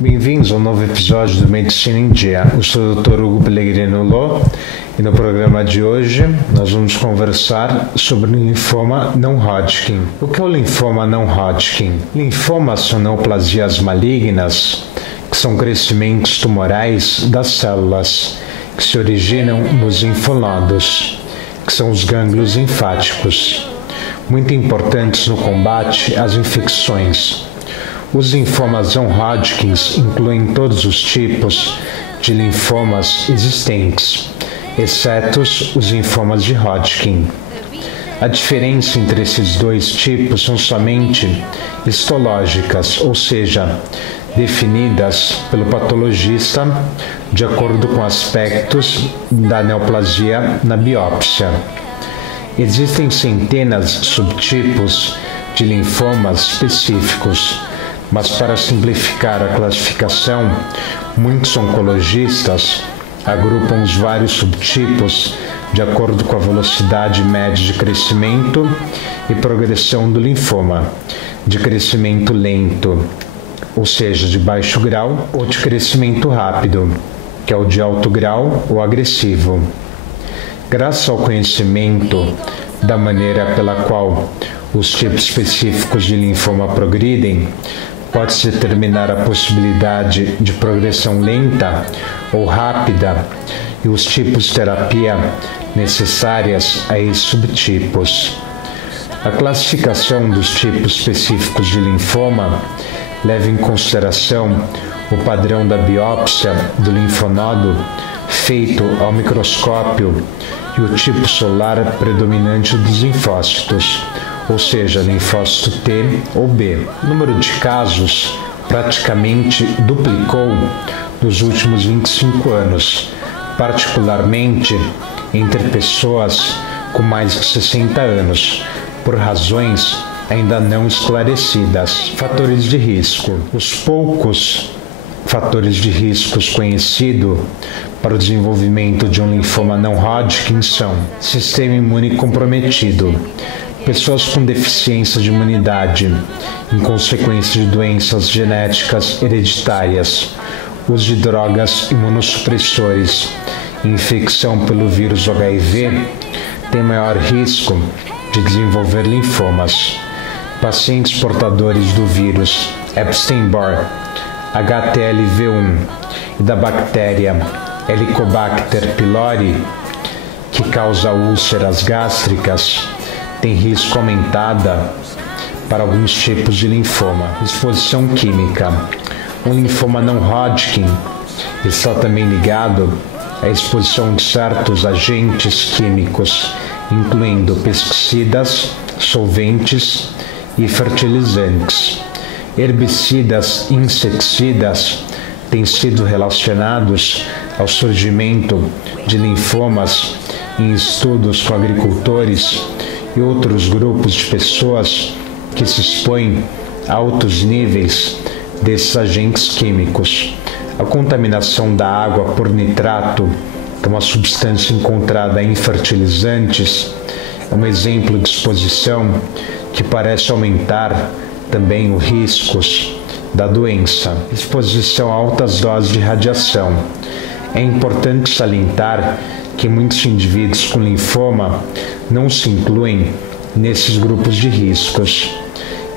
Bem-vindos ao novo episódio do Medicina em Dia. Eu sou o Dr. Hugo Pellegrino Lô e no programa de hoje nós vamos conversar sobre o linfoma não Hodgkin. O que é o linfoma não Hodgkin? Linfomas são neoplasias malignas, que são crescimentos tumorais das células, que se originam nos linfonodos, que são os gânglios linfáticos, muito importantes no combate às infecções. Os linfomas não Hodgkin incluem todos os tipos de linfomas existentes, exceto os linfomas de Hodgkin. A diferença entre esses dois tipos são somente histológicas, ou seja, definidas pelo patologista de acordo com aspectos da neoplasia na biópsia. Existem centenas de subtipos de linfomas específicos, mas para simplificar a classificação, muitos oncologistas agrupam os vários subtipos de acordo com a velocidade média de crescimento e progressão do linfoma, de crescimento lento, ou seja, de baixo grau, ou de crescimento rápido, que é o de alto grau ou agressivo. Graças ao conhecimento da maneira pela qual os tipos específicos de linfoma progridem, pode-se determinar a possibilidade de progressão lenta ou rápida e os tipos de terapia necessárias a esses subtipos. A classificação dos tipos específicos de linfoma leva em consideração o padrão da biópsia do linfonodo feito ao microscópio e o tipo celular predominante dos linfócitos, ou seja, linfócito T ou B. O número de casos praticamente duplicou nos últimos 25 anos, particularmente entre pessoas com mais de 60 anos, por razões ainda não esclarecidas. Fatores de risco. Os poucos fatores de riscos conhecidos para o desenvolvimento de um linfoma não Hodgkin são: sistema imune comprometido, pessoas com deficiência de imunidade, em consequência de doenças genéticas hereditárias, uso de drogas imunossupressores, infecção pelo vírus HIV, têm maior risco de desenvolver linfomas. Pacientes portadores do vírus Epstein-Barr, HTLV1 e da bactéria Helicobacter pylori, que causa úlceras gástricas, tem risco aumentada para alguns tipos de linfoma. Exposição química. O linfoma não Hodgkin está também ligado à exposição de certos agentes químicos, incluindo pesticidas, solventes e fertilizantes. Herbicidas e inseticidas têm sido relacionados ao surgimento de linfomas em estudos com agricultores e outros grupos de pessoas que se expõem a altos níveis desses agentes químicos. A contaminação da água por nitrato, que é uma substância encontrada em fertilizantes, é um exemplo de exposição que parece aumentar também os riscos da doença. Exposição a altas doses de radiação. É importante salientar que muitos indivíduos com linfoma não se incluem nesses grupos de riscos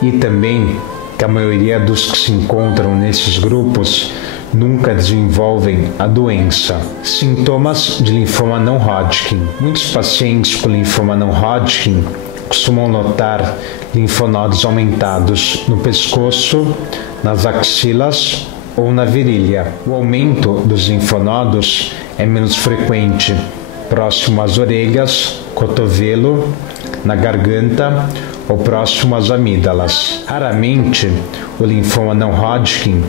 e também que a maioria dos que se encontram nesses grupos nunca desenvolvem a doença. Sintomas de linfoma não Hodgkin. Muitos pacientes com linfoma não Hodgkin costumam notar linfonodos aumentados no pescoço, nas axilas ou na virilha. O aumento dos linfonodos é menos frequente próximo às orelhas, cotovelo, na garganta ou próximo às amígdalas. Raramente, o linfoma não Hodgkin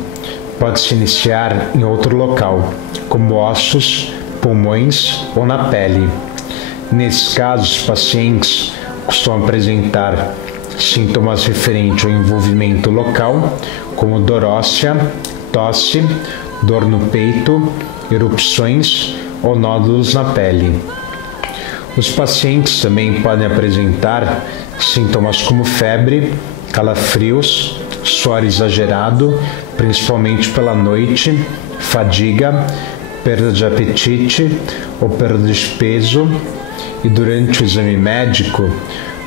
pode se iniciar em outro local, como ossos, pulmões ou na pele. Nesses casos, os pacientes costumam apresentar sintomas referentes ao envolvimento local, como dor óssea, tosse, dor no peito, erupções ou nódulos na pele. Os pacientes também podem apresentar sintomas como febre, calafrios, suor exagerado, principalmente pela noite, fadiga, perda de apetite ou perda de peso, e durante o exame médico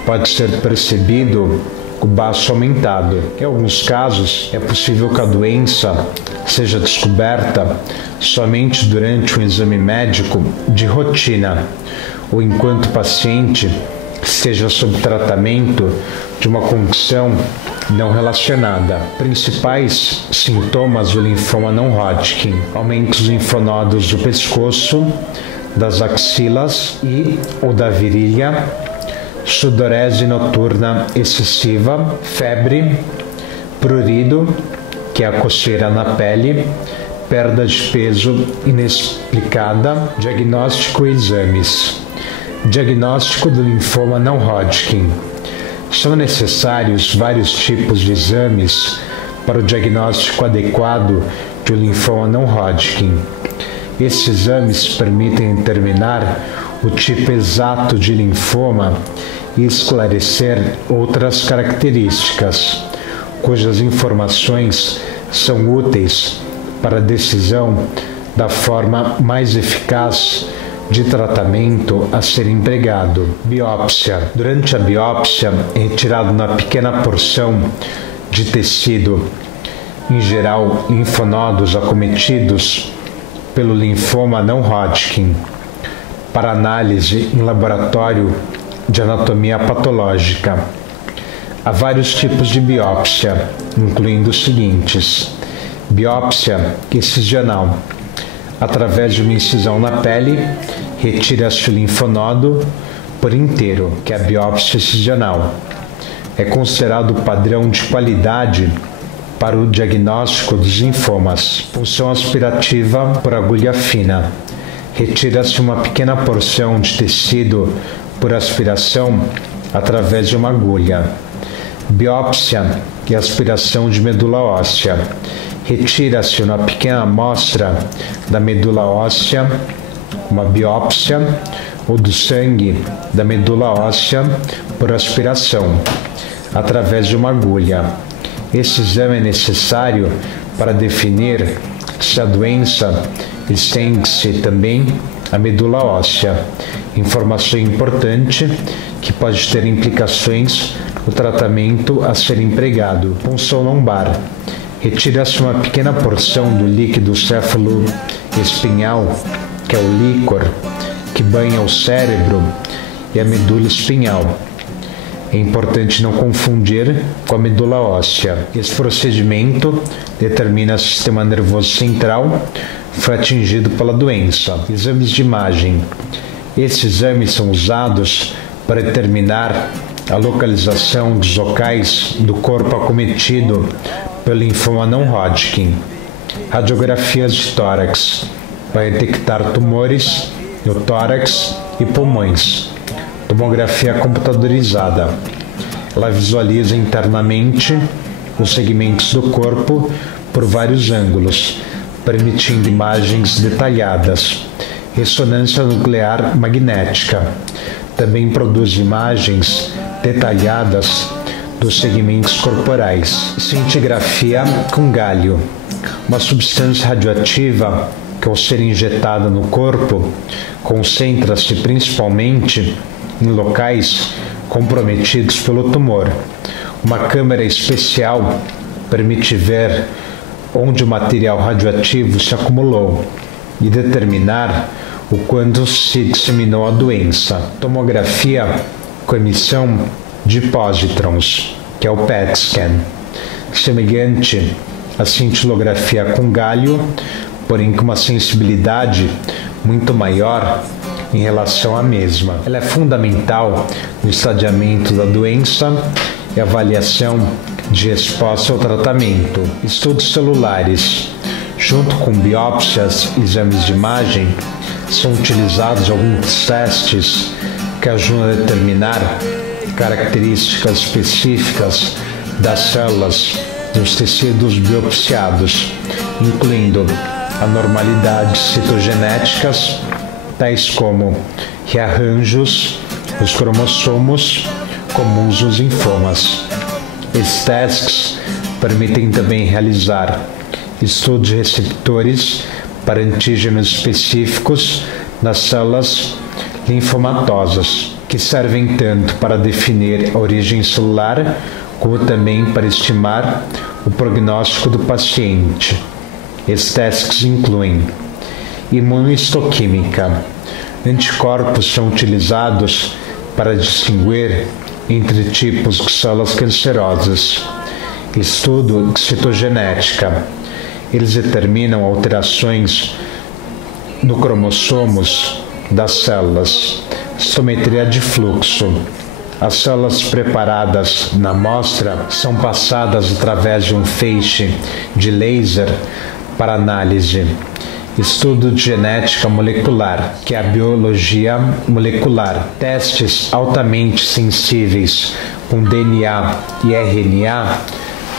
pode ser percebido o baço aumentado. Em alguns casos, é possível que a doença seja descoberta somente durante um exame médico de rotina ou enquanto o paciente esteja sob tratamento de uma condição não relacionada. Principais sintomas do linfoma não Hodgkin: aumento dos linfonodos do pescoço, das axilas e ou da virilha, sudorese noturna excessiva, febre, prurido, que é a coceira na pele, perda de peso inexplicada. Diagnóstico e exames. Diagnóstico do linfoma não Hodgkin. São necessários vários tipos de exames para o diagnóstico adequado de um linfoma não Hodgkin. Esses exames permitem determinar o tipo exato de linfoma e esclarecer outras características, cujas informações são úteis para a decisão da forma mais eficaz de tratamento a ser empregado. Biópsia. Durante a biópsia é retirado uma pequena porção de tecido, em geral linfonodos acometidos pelo linfoma não Hodgkin, para análise em laboratório de anatomia patológica. Há vários tipos de biópsia, incluindo os seguintes: biópsia excisional. Através de uma incisão na pele, retira-se o linfonodo por inteiro, que é a biópsia excisional. É considerado padrão de qualidade para o diagnóstico dos linfomas. Punção aspirativa por agulha fina. Retira-se uma pequena porção de tecido por aspiração através de uma agulha. Biópsia e aspiração de medula óssea. Retira-se uma pequena amostra da medula óssea, uma biópsia, ou do sangue da medula óssea por aspiração, através de uma agulha. Esse exame é necessário para definir se a doença estende-se também à medula óssea, informação importante que pode ter implicações no tratamento a ser empregado. Punção lombar. Retira-se uma pequena porção do líquido céfalo-espinhal, que é o líquor, que banha o cérebro e a medula espinhal. É importante não confundir com a medula óssea. Esse procedimento determina se o sistema nervoso central foi atingido pela doença. Exames de imagem. Esses exames são usados para determinar a localização dos locais do corpo acometido pelo linfoma não Hodgkin. Radiografias de tórax, para detectar tumores no tórax e pulmões. Tomografia computadorizada. Ela visualiza internamente os segmentos do corpo por vários ângulos, permitindo imagens detalhadas. Ressonância nuclear magnética. Também produz imagens detalhadas dos segmentos corporais. Cintigrafia com gálio. Uma substância radioativa que, ao ser injetada no corpo, concentra-se principalmente em locais comprometidos pelo tumor. Uma câmera especial permite ver onde o material radioativo se acumulou e determinar o quanto se disseminou a doença. Tomografia com emissão de pósitrons, que é o PET scan, semelhante à cintilografia com gálio, porém com uma sensibilidade muito maior em relação à mesma. Ela é fundamental no estadiamento da doença e avaliação de resposta ao tratamento. Estudos celulares. Junto com biópsias e exames de imagem, são utilizados alguns testes que ajudam a determinar características específicas das células dos tecidos biopsiados, incluindo anormalidades citogenéticas, tais como rearranjos dos cromossomos comuns nos linfomas. Esses testes permitem também realizar estudos de receptores para antígenos específicos nas células linfomatosas, que servem tanto para definir a origem celular, como também para estimar o prognóstico do paciente. Esses testes incluem imunohistoquímica. Anticorpos são utilizados para distinguir entre tipos de células cancerosas. Estudo de citogenética. Eles determinam alterações no cromossomos das células. Citometria de fluxo. As células preparadas na amostra são passadas através de um feixe de laser para análise. Estudo de genética molecular, que é a biologia molecular. Testes altamente sensíveis com DNA e RNA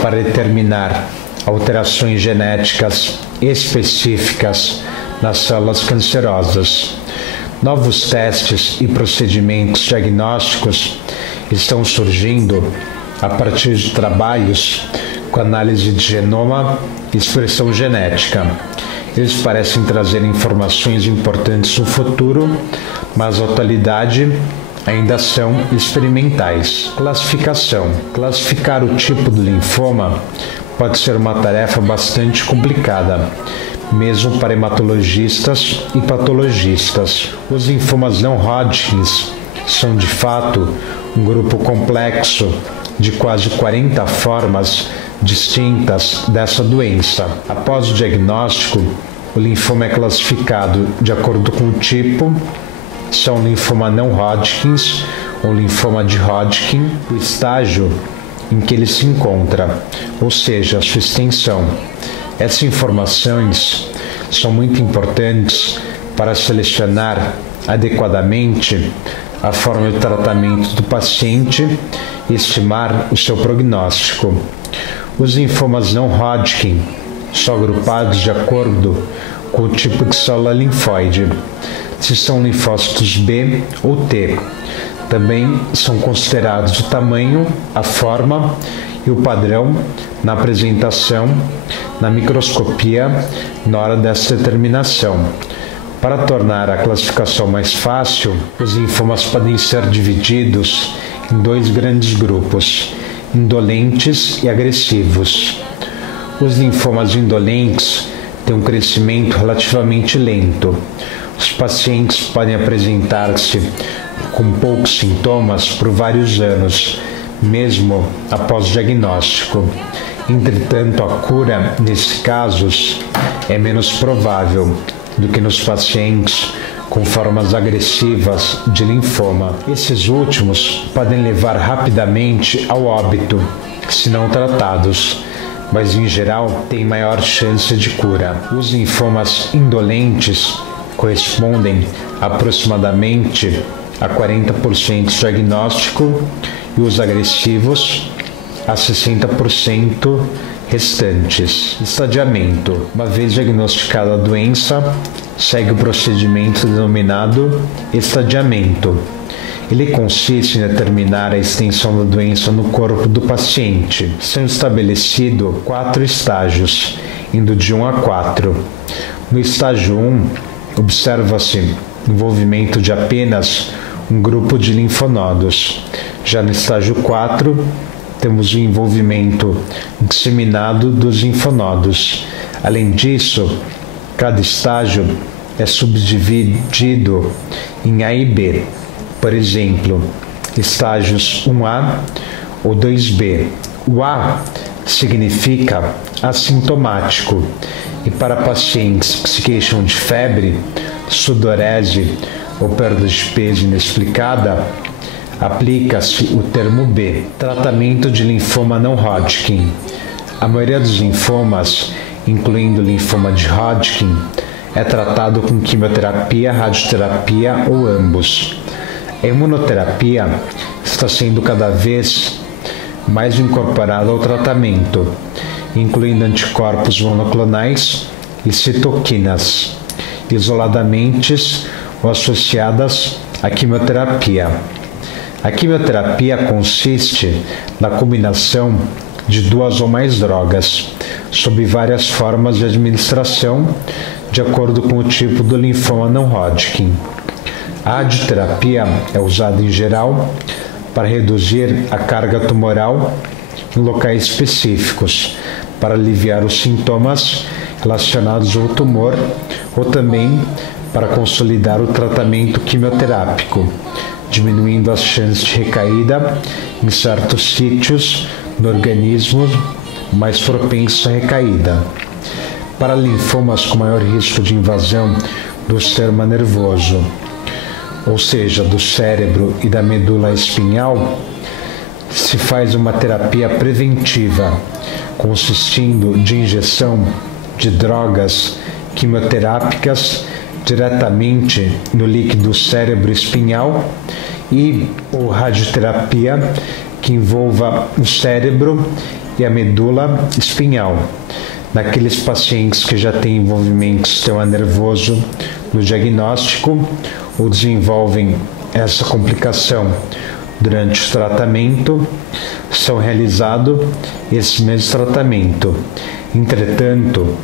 para determinar alterações genéticas específicas nas células cancerosas. Novos testes e procedimentos diagnósticos estão surgindo a partir de trabalhos com análise de genoma e expressão genética. Eles parecem trazer informações importantes no futuro, mas na atualidade ainda são experimentais. Classificação. Classificar o tipo do linfoma pode ser uma tarefa bastante complicada, mesmo para hematologistas e patologistas. Os linfomas não Hodgkins são, de fato, um grupo complexo de quase 40 formas distintas dessa doença. Após o diagnóstico, o linfoma é classificado de acordo com o tipo, se é um linfoma não Hodgkins ou linfoma de Hodgkin, o estágio em que ele se encontra, ou seja, a sua extensão. Essas informações são muito importantes para selecionar adequadamente a forma de tratamento do paciente e estimar o seu prognóstico. Os linfomas não Hodgkin são agrupados de acordo com o tipo de célula linfóide, se são linfócitos B ou T. Também são considerados o tamanho, a forma e o padrão na apresentação, na microscopia, na hora dessa determinação. Para tornar a classificação mais fácil, os linfomas podem ser divididos em dois grandes grupos, indolentes e agressivos. Os linfomas indolentes têm um crescimento relativamente lento. Os pacientes podem apresentar-se com poucos sintomas por vários anos, mesmo após o diagnóstico. Entretanto, a cura, nesses casos, é menos provável do que nos pacientes com formas agressivas de linfoma. Esses últimos podem levar rapidamente ao óbito, se não tratados, mas em geral têm maior chance de cura. Os linfomas indolentes correspondem aproximadamente a 40% do diagnóstico e os agressivos a 60% restantes. Estadiamento. Uma vez diagnosticada a doença, segue o procedimento denominado estadiamento. Ele consiste em determinar a extensão da doença no corpo do paciente. São estabelecidos 4 estágios, indo de 1 a 4. No estágio 1, observa-se envolvimento de apenas um grupo de linfonodos. Já no estágio 4, temos o envolvimento disseminado dos linfonodos. Além disso, cada estágio é subdividido em A e B. Por exemplo, estágios 1A ou 2B. O A significa assintomático e para pacientes que se queixam de febre, sudorese ou perda de peso inexplicada, aplica-se o termo B. Tratamento de linfoma não Hodgkin. A maioria dos linfomas, incluindo o linfoma de Hodgkin, é tratado com quimioterapia, radioterapia ou ambos. A imunoterapia está sendo cada vez mais incorporada ao tratamento, incluindo anticorpos monoclonais e citoquinas, isoladamente ou associadas à quimioterapia. A quimioterapia consiste na combinação de 2 ou mais drogas, sob várias formas de administração, de acordo com o tipo do linfoma não Hodgkin. A radioterapia é usada em geral para reduzir a carga tumoral em locais específicos, para aliviar os sintomas relacionados ao tumor ou também para consolidar o tratamento quimioterápico, diminuindo as chances de recaída em certos sítios no organismo mais propensos à recaída. Para linfomas com maior risco de invasão do sistema nervoso, ou seja, do cérebro e da medula espinhal, se faz uma terapia preventiva, consistindo de injeção de drogas quimioterápicas diretamente no líquido cérebro espinhal e ou radioterapia que envolva o cérebro e a medula espinhal, naqueles pacientes que já têm envolvimento do sistema nervoso no diagnóstico ou desenvolvem essa complicação durante o tratamento, são realizados esse mesmo tratamento. Entretanto,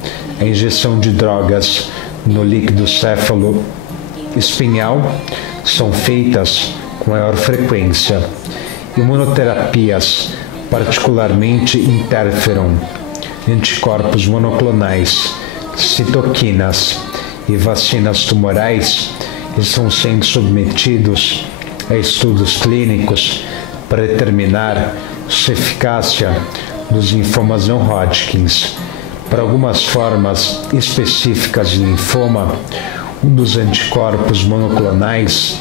a injeção de drogas no líquido céfalo espinhal são feitas com maior frequência. Imunoterapias, particularmente interferon, anticorpos monoclonais, citoquinas e vacinas tumorais, estão sendo submetidos a estudos clínicos para determinar sua eficácia nos linfomas não Hodgkins. Para algumas formas específicas de linfoma, um dos anticorpos monoclonais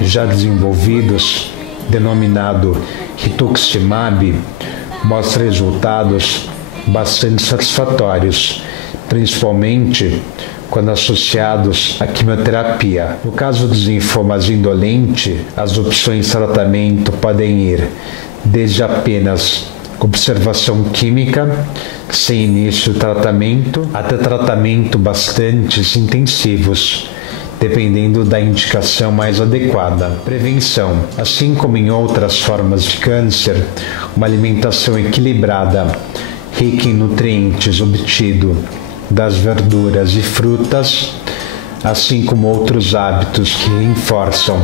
já desenvolvidos, denominado rituximab, mostra resultados bastante satisfatórios, principalmente quando associados à quimioterapia. No caso dos linfomas indolentes, as opções de tratamento podem ir desde apenas observação química, sem início do tratamento, até tratamento bastante intensivos, dependendo da indicação mais adequada. Prevenção. Assim como em outras formas de câncer, uma alimentação equilibrada, rica em nutrientes obtido das verduras e frutas, assim como outros hábitos que reforçam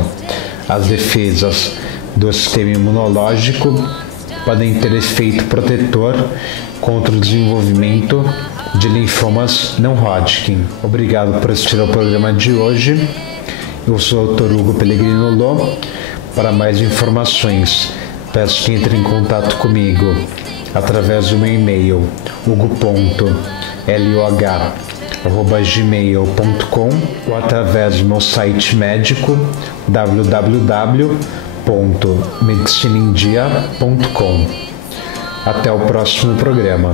as defesas do sistema imunológico, podem ter efeito protetor contra o desenvolvimento de linfomas não Hodgkin. Obrigado por assistir ao programa de hoje. Eu sou o Dr. Hugo Pellegrino Lô. Para mais informações, peço que entre em contato comigo através do meu e-mail hugo.loh@gmail.com ou através do meu site médico www.medicinaemdia.com. Até o próximo programa.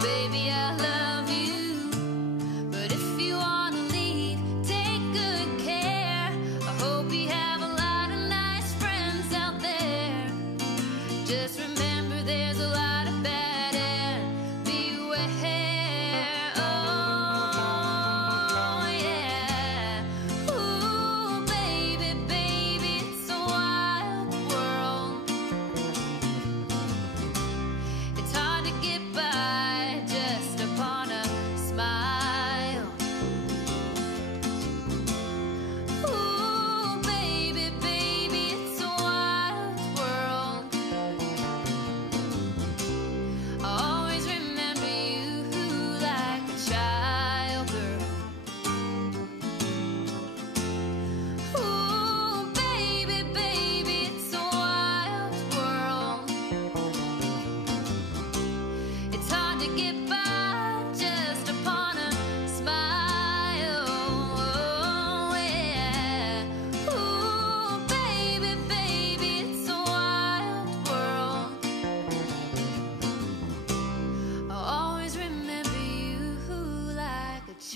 Baby, I love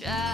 try.